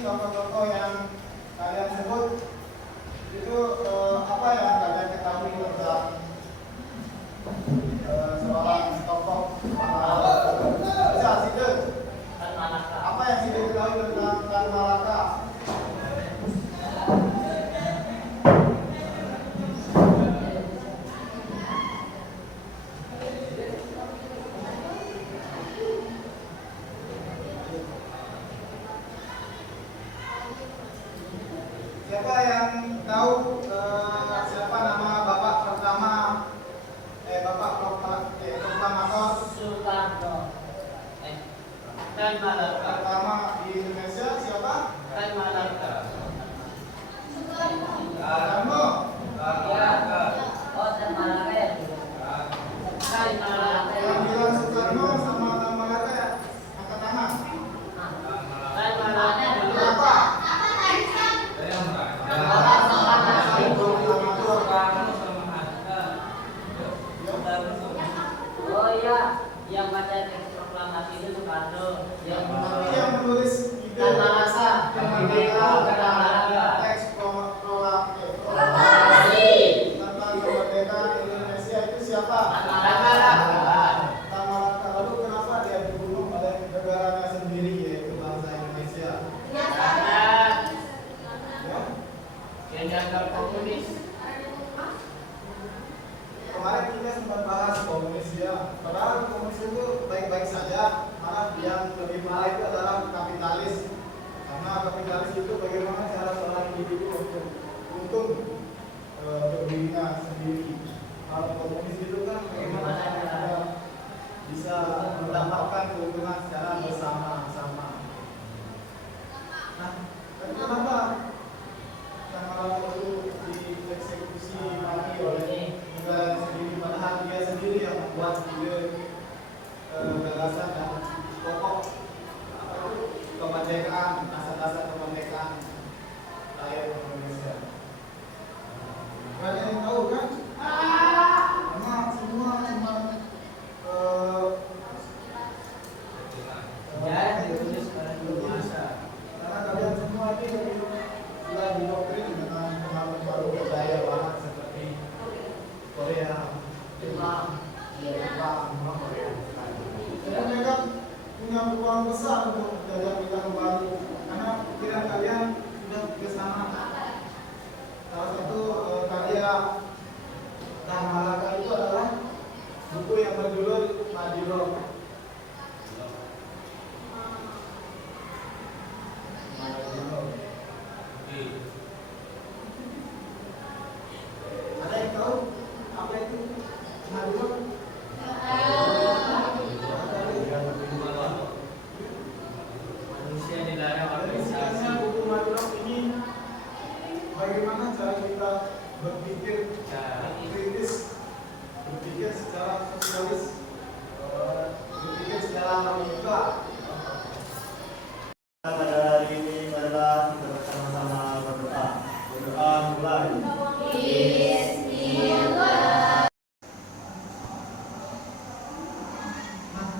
Tokoh-tokoh yang kalian sebut itu apa yang kalian ketahui tentang seorang tokoh bisa Sidek? Apa yang Sidek ketahui tentang Tan Malaka? Siapa yang tahu siapa nama bapak pertama bapak proklamator Soekarno. Tan Malaka. pertama di Indonesia siapa? Tan Malaka. Soekarno. Oh, Tan Malaka ya. Tan Malaka. Yang bilang Soekarno sama Tan Malaka ya? Angkat tangan. Tan Malaka dulu. Berapa? Oh iya, yang baca teks proklamasi itu Soekarno. Tapi yang menulis ide Tan Malaka. teks proklamasi tentang kemerdekaan Indonesia itu siapa? Tan Malaka. Tan Malaka. Lalu kenapa dia dibunuh oleh negaranya sendiri yaitu bangsa Indonesia? Karena Ya? dia dianggap komunis. Kemarin kita sempat bahas komunis ya. Padahal komunis itu baik-baik saja. Malah yang lebih marah itu adalah kapitalis. Karena kapitalis itu bagaimana cara seorang individu untuk untung untuk dirinya sendiri. Kalau komunis itu kan bagaimana cara bisa mendapatkan keuntungan secara bersama-sama. Nah, tapi kenapa tanggal itu dieksekusi mati oleh negara sendiri, padahal dia sendiri yang membuat ide gagasan dan pokok kemerdekaan, dasar-dasar kemerdekaan rakyat Indonesia. Kalian tahu kan? Karena semua Korea, Jepang. Jepang, Korea. Jadi mereka punya peluang besar untuk jajah kita kembali karena pikiran kalian sudah ke sana. Salah satu karya Dan Malaka itu adalah buku yang berjudul Madilo. Ada yang tahu apa itu Madilo? Manusia dilarang Jadi organisasi. sebenarnya buku Madilo ini bagaimana cara kita berpikir kritis, berpikir secara sosialis, berpikir secara logika. Pada hari ini adalah kita bersama-sama berdoa. Berdoa mulai. Nah,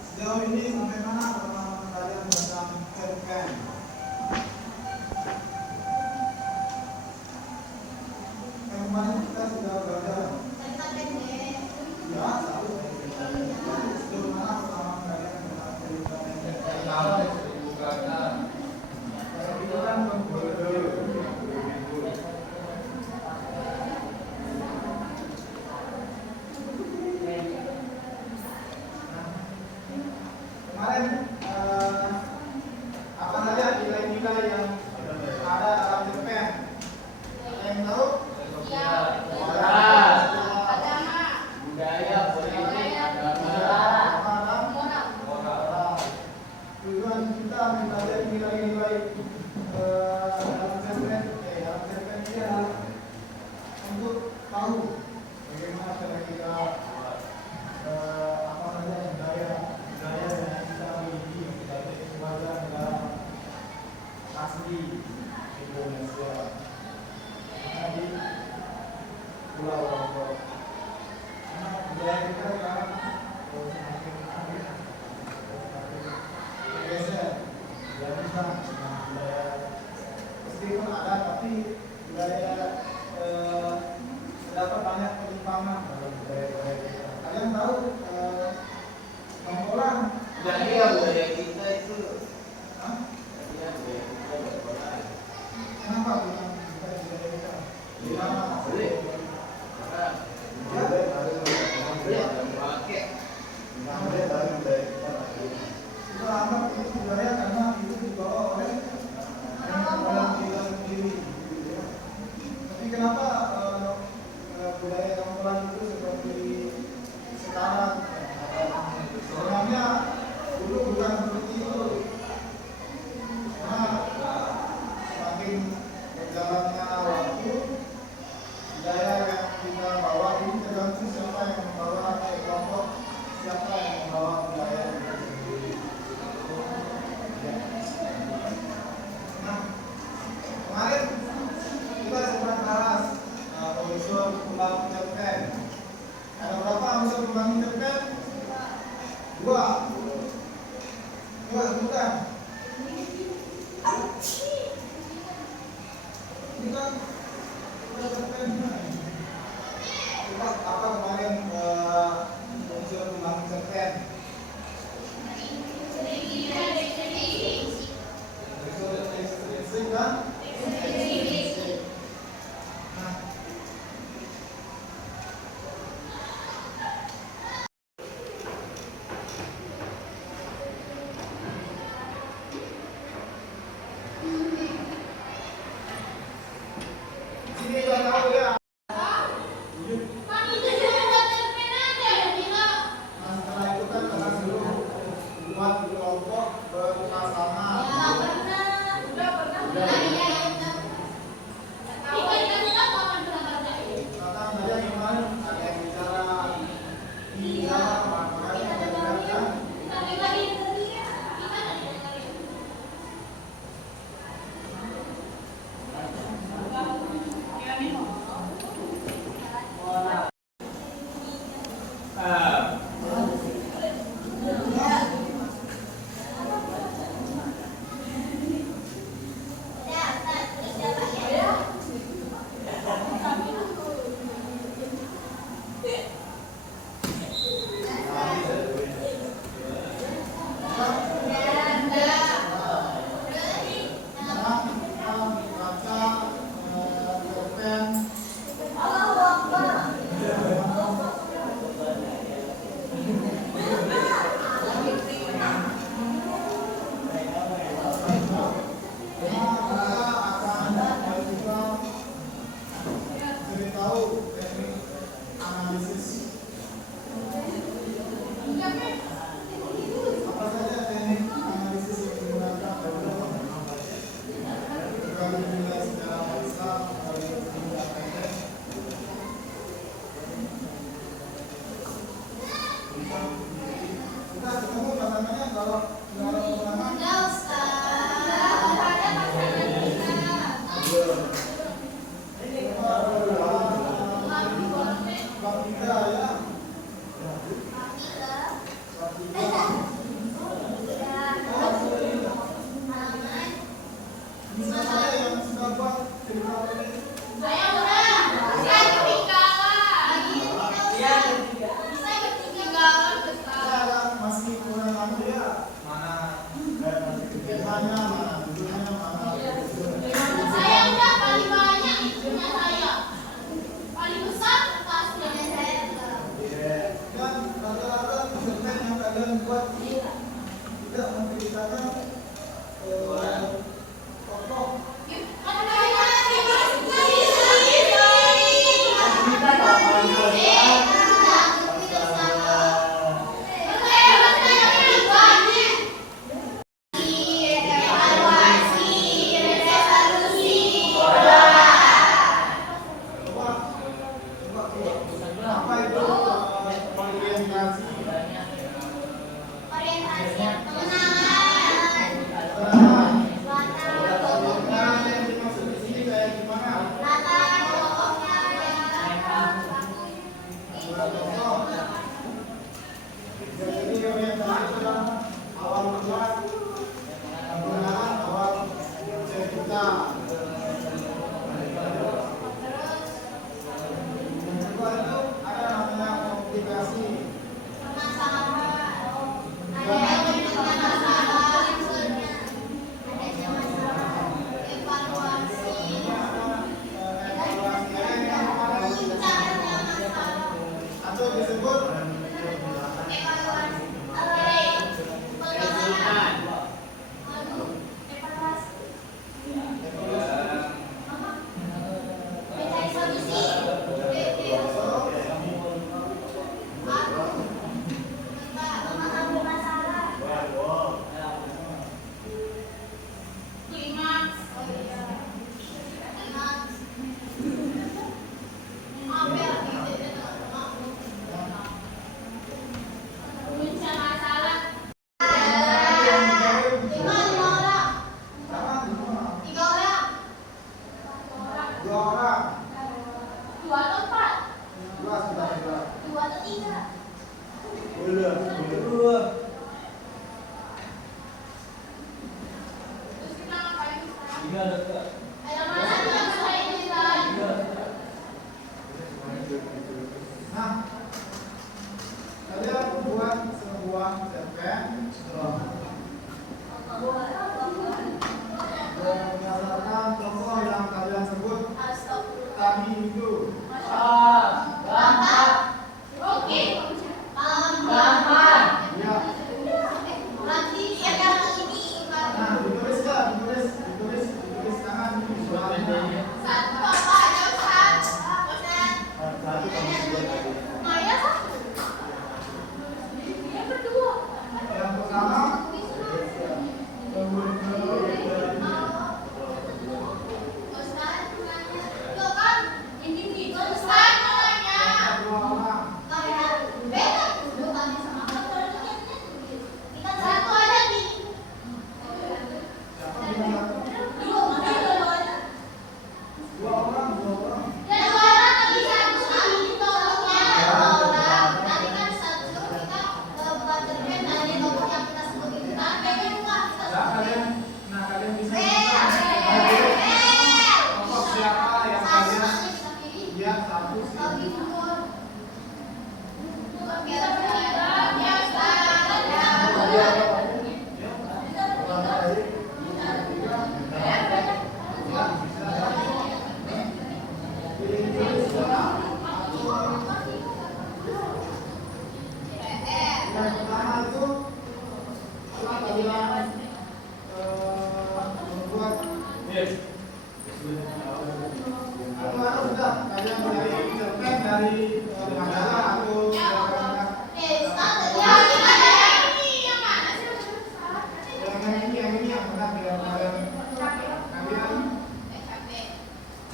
sejauh ini sampai mana pengalaman kalian tentang campaign? Yang kemarin kita sudah belajar. Ya, tahu. Sejauh mana pengalaman kalian tentang campaign? Itu kan kemarin apa saja nilai-nilai yang ada dalam cerpen? Ada yang tahu? Moral, budaya, politik, agama, moral. Tujuan kita mempelajari nilai-nilai dalam cerpen ini adalah untuk tahu bagaimana cara kita apa saja budaya yang kita miliki sebagai warga negara asli Indonesia. Karena di Pulau Lombok, karena budaya kita sekarang semakin bergeser, tidak bisa dengan budaya meskipun ada, tapi budaya terdapat banyak penyimpangan dalam budaya kita. Kalian tahu mengkolang Budaya kita itu. Hah? Budaya kita berkolam. Kenapa bilang budaya kita? Gimana? Boleh. Karena boleh pakai. Kita anggap itu budaya karena itu dibawa oleh orang kita sendiri. Gitu ya. Tapi kenapa budaya Kampulan itu seperti sekarang? Sebenarnya dulu bukan seperti itu. Karena semakin berjalannya waktu, budaya yang kita bawa ini tergantung siapa yang membawa kelompok, siapa yang membawa budaya itu sendiri. Nah, kemarin kita sempat bahas unsur pembangun cerpen. Ada berapa unsur pembangun cerpen? Dua, bukan? Ini kan udah cerpen. Kita apa kemarin unsur pembangun cerpen? Listrik kan? Nah,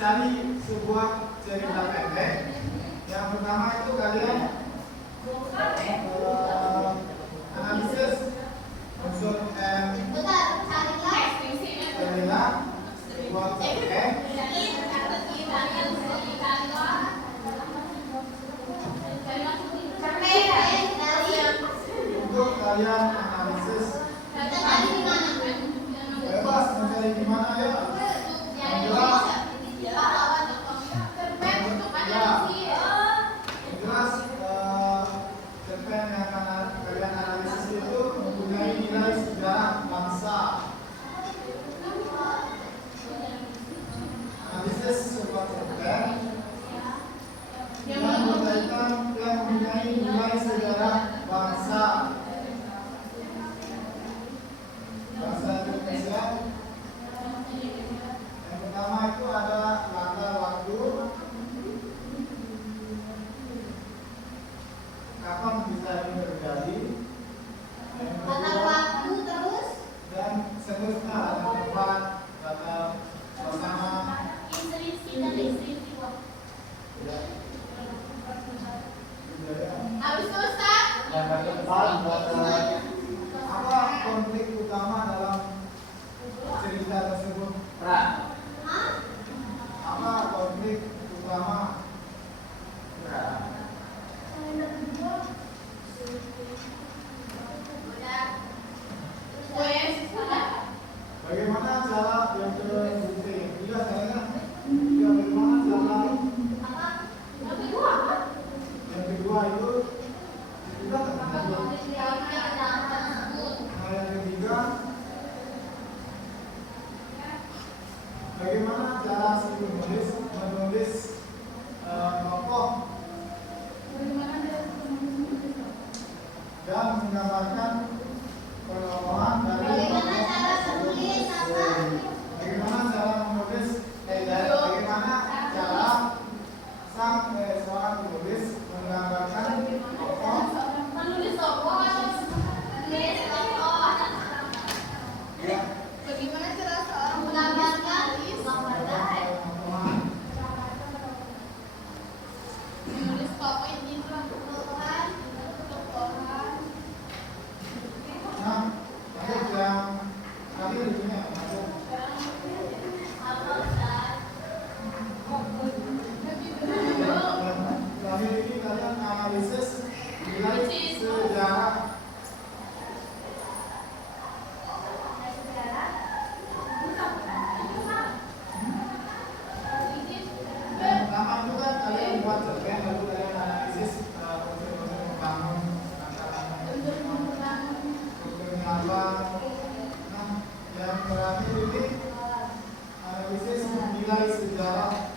Cari sebuah cerita pendek. Yang pertama itu kalian analisis kalian analisis. Bebas mencari di mana ya. Jelas. Jelas cerpen yang akan kalian analisis itu mempunyai nilai sejarah bangsa. Analisis sebuah cerpen yang berkaitan yang mempunyai nilai sejarah bangsa. Bangsa Indonesia. Yang pertama itu ada latar waktu. Kapan bisa ini terjadi? Yang kedua, dan seterusnya ada tempat, ada suasana. Dan keempat ada apa konflik utama dalam cerita tersebut? Apa konflik utama? Bagaimana cara yang terbukti? Iya, caranya. Ya, bagaimana cara? Yang kedua itu sudah tersebut. Nah, yang ketiga, bagaimana cara si penulis menulis tokoh dan menggambarkan penolongan dari bagaimana cara menulis bagaimana cara seorang penulis menggambarkan tokoh ya. Bagaimana cara seorang menggambarkan menulis tokoh ini tokohan. Nah, untuk yang terakhir di sini masuk. Terakhir ini kalian analisis nilai sejarah. Yang pertama itu kan kalian buat cerpen lalu kalian analisis konsep-konsep membangun antara strukturnya apa. Nah, yang terakhir ini analisis nilai sejarah.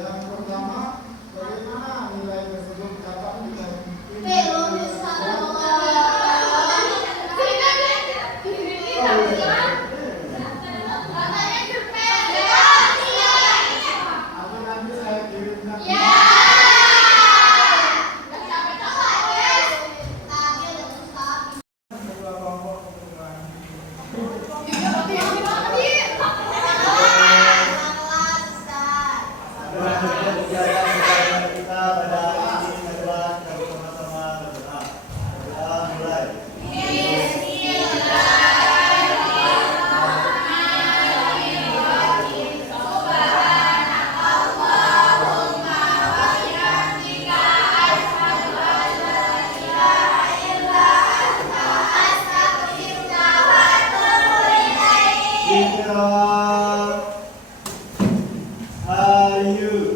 Yang pertama, bagaimana nilai tersebut dapat atau nanti saya kirimkan sebuah kelompok kita pada ini adalah sama-sama berdoa. Kita mulai. Ayu.